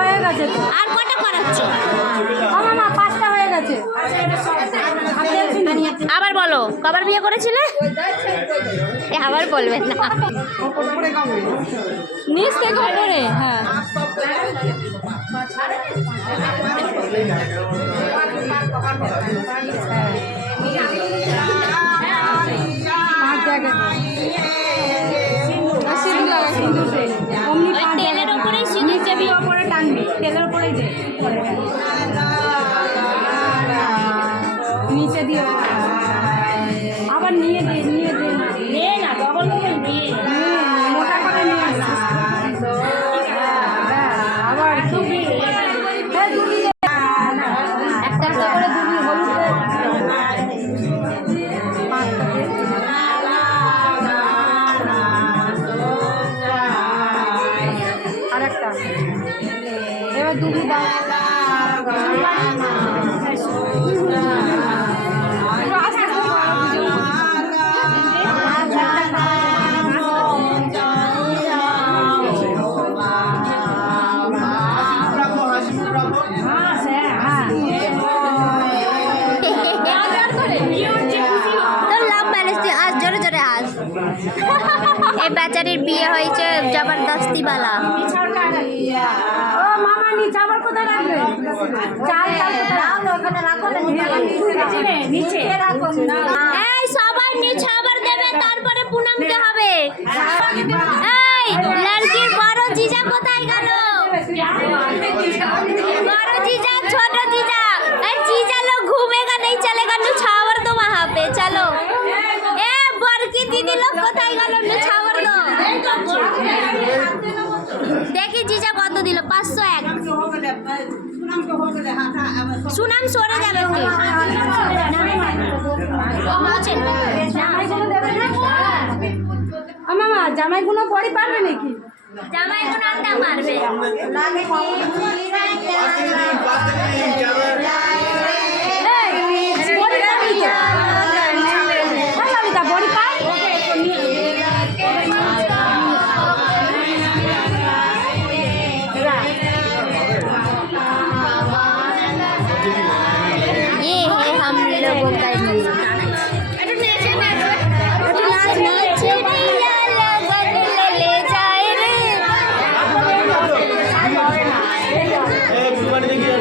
হয়ে গেছে তো। আর কটা করাচ্ছ? মামা 5টা হয়ে গেছে। আবার বলো, কবার বিয়ে করেছিলে? আবার বলবেন না। নিচ থেকে ওপরে। হ্যাঁ তেলের ওপরে সিঁদুর যাবি, ওপরে টানবি, তেলের ওপরে যে নিচে দিও, আবার নিয়ে দে না ডবল দিয়ে মোটা করে নিয়ে আসিস। আবার একটা করে দুবি হলুদ আর একটা এবার দুবি দাও। এই বেচারির বিয়ে হয়েছে জবরদস্তিওয়ালা। ও মামা নিচে আবার কোথায় রাখবে? চাল ওখানে রাখো নিচে রাখো। এই সবাই নিচে আবার দেবে, তারপরে পুনমকে হবে। এই লড়কির বড় জিজা কোথায় গেল? बड़ो जीजा छोटो जीजा, जीजा लोग घूमेगा नहीं चलेगा, नुछावर दो वहाँ पे। चलो ए बड़की दीदी लोग कोথায় গেল? नुछावर दो। देखी जीजा কত দিল? 501। সুনাম সরে যাবে কি? মামা জামাইগুলো পরি পারবে নাকি? জামাইগুলো আড্ডা মারবে। ये है हम लोगों का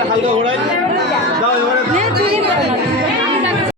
হালকা